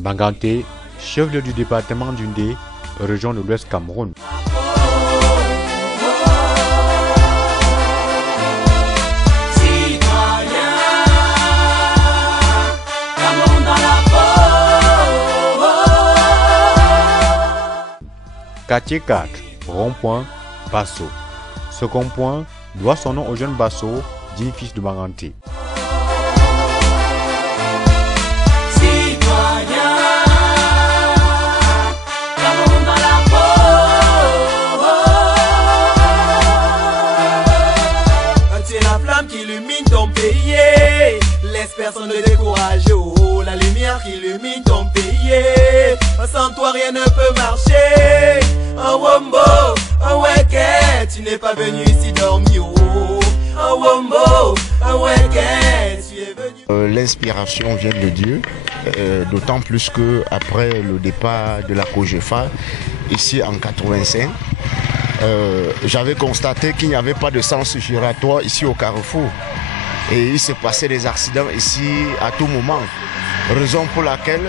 Banganté, chef-lieu du département d'Undé, région de l'Ouest Cameroun. Quartier 4, rond-point, Basso. Ce rond-point doit son nom au jeune Basso, dit fils de Banganté. Qui illumine ton pays, laisse personne ne décourager. Oh, la lumière qui illumine ton pays, sans toi rien ne peut marcher. Un wombo, un weke, tu n'es pas venu ici dormir. Oh, un wombo, un weke, tu es venu. L'inspiration vient de Dieu, d'autant plus que après le départ de la COGEFA, ici en 85, j'avais constaté qu'il n'y avait pas de sens giratoire ici au carrefour. Et il se passait des accidents ici à tout moment. Raison pour laquelle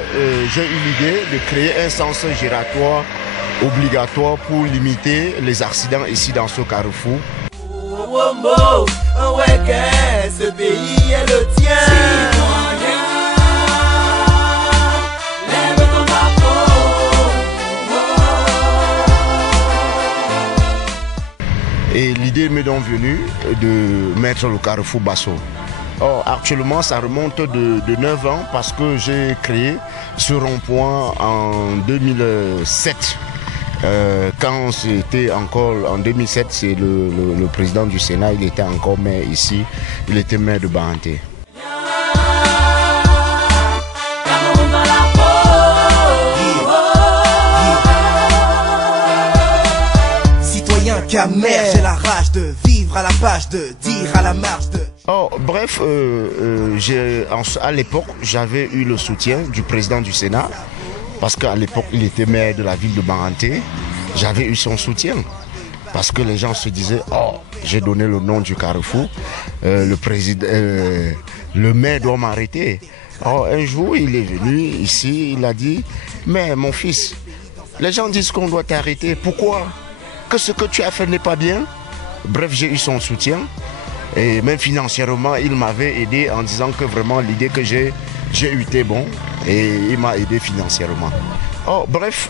j'ai eu l'idée de créer un sens giratoire obligatoire pour limiter les accidents ici dans ce carrefour. Ce pays est le tien. Et l'idée m'est donc venue de mettre le carrefour Basso. Or, actuellement, ça remonte de 9 ans parce que j'ai créé ce rond-point en 2007. Quand c'était encore en 2007, c'est le président du Sénat, il était encore maire ici, il était maire de Banganté. Mère, j'ai la rage de vivre à la page, de dire à la marge de... Oh, bref, à l'époque, j'avais eu le soutien du président du Sénat, parce qu'à l'époque, il était maire de la ville de Banganté. J'avais eu son soutien, parce que les gens se disaient, oh, j'ai donné le nom du carrefour, le maire doit m'arrêter. Oh, un jour, il est venu ici, il a dit, mais mon fils, les gens disent qu'on doit t'arrêter, pourquoi ? Que ce que tu as fait n'est pas bien. Bref, j'ai eu son soutien et même financièrement, il m'avait aidé en disant que vraiment l'idée que j'ai eue était bon et il m'a aidé financièrement. Oh, bref,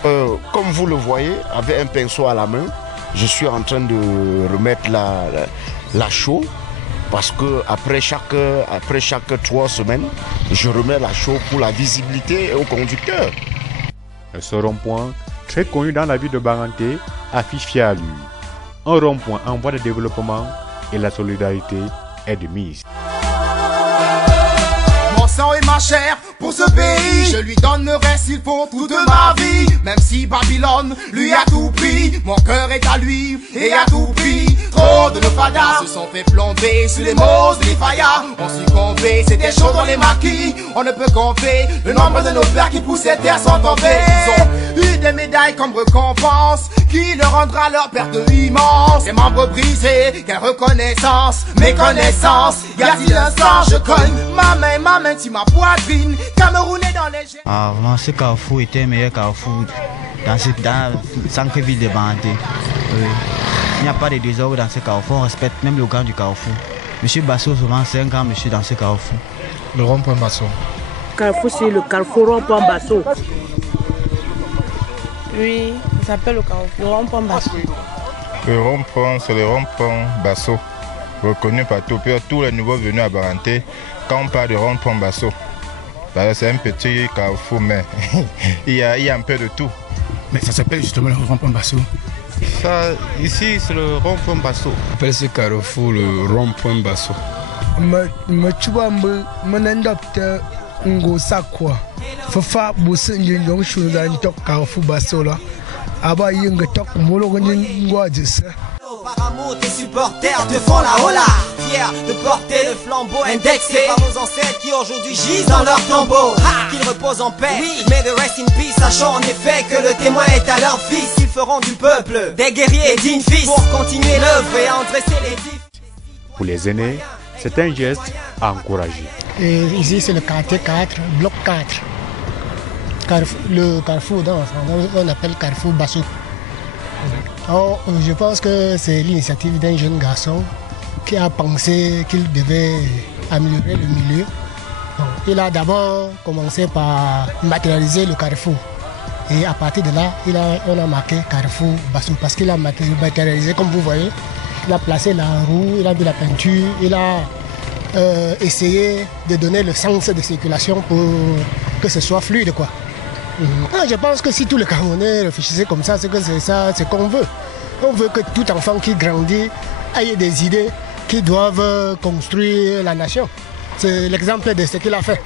comme vous le voyez, avec un pinceau à la main, je suis en train de remettre la chaux parce que après chaque 3 semaines, je remets la chaux pour la visibilité au conducteur. Ce rond-point, très connu dans la ville de Banganté, affiche fière allure. Un rond-point en voie de développement et la solidarité est de mise. Mon sang et ma chair pour ce pays, je lui donnerai s'il faut toute ma vie. Même si Babylone lui a tout pris, mon cœur est à lui et a tout pris. Trop de nos fadas se sont fait plomber sous les mots de l'Ifaya. On succombait, c'était chaud dans les maquis. On ne peut compter le nombre de nos pères qui poussaient terre sont tombés. Ils ont eu des médailles comme récompense qui leur rendra leur perte immense. Les membres brisés, quelle reconnaissance, méconnaissance. Y a-t-il un sens, je cogne ma main sur ma poitrine. Camerounais dans les jets. Ah, vraiment, ce carrefour était le meilleur carrefour dans le centre-ville de Banganté. Il n'y a pas de désordre dans ce carrefour, on respecte même le grand du carrefour. Monsieur Basso, souvent, c'est un grand monsieur dans ce carrefour. Le rond-point Basso. Carrefour, c'est le carrefour rond-point Basso. Oui, il s'appelle le rond-point Basso. Le rond-point, c'est le rond-point Basso. Reconnu par tous les nouveaux venus à Banganté. Quand on parle de rond-point Basso, c'est un petit carrefour, mais il y a un peu de tout. Mais ça s'appelle justement le rond-point Basso. Ça, ici, c'est le rond-point Basso. On appelle ce carrefour le rond-point Basso. Par amour, tes supporters te font la hola. Fiers de porter le flambeau indexé par nos ancêtres qui aujourd'hui gisent dans leur tombeau. Qu'ils reposent en paix, oui. Mais de rest in peace, sachant en effet que le témoin est à leur fils. Ils feront du peuple des guerriers et dignes fils pour continuer l'œuvre et en dresser les diffs. Pour les aînés, c'est un geste à encourager. Et ici, c'est le quartier 4, bloc 4. le carrefour on appelle carrefour Basso. Alors, je pense que c'est l'initiative d'un jeune garçon qui a pensé qu'il devait améliorer le milieu. Bon, il a d'abord commencé par matérialiser le carrefour. Et à partir de là, on a marqué carrefour Basso parce qu'il a matérialisé, comme vous voyez. Il a placé la roue, il a mis la peinture, il a essayé de donner le sens de circulation pour que ce soit fluide, quoi. Je pense que si tous les Camerounais réfléchissaient comme ça, c'est que c'est ça, c'est qu'on veut. On veut que tout enfant qui grandit ait des idées qui doivent construire la nation. C'est l'exemple de ce qu'il a fait.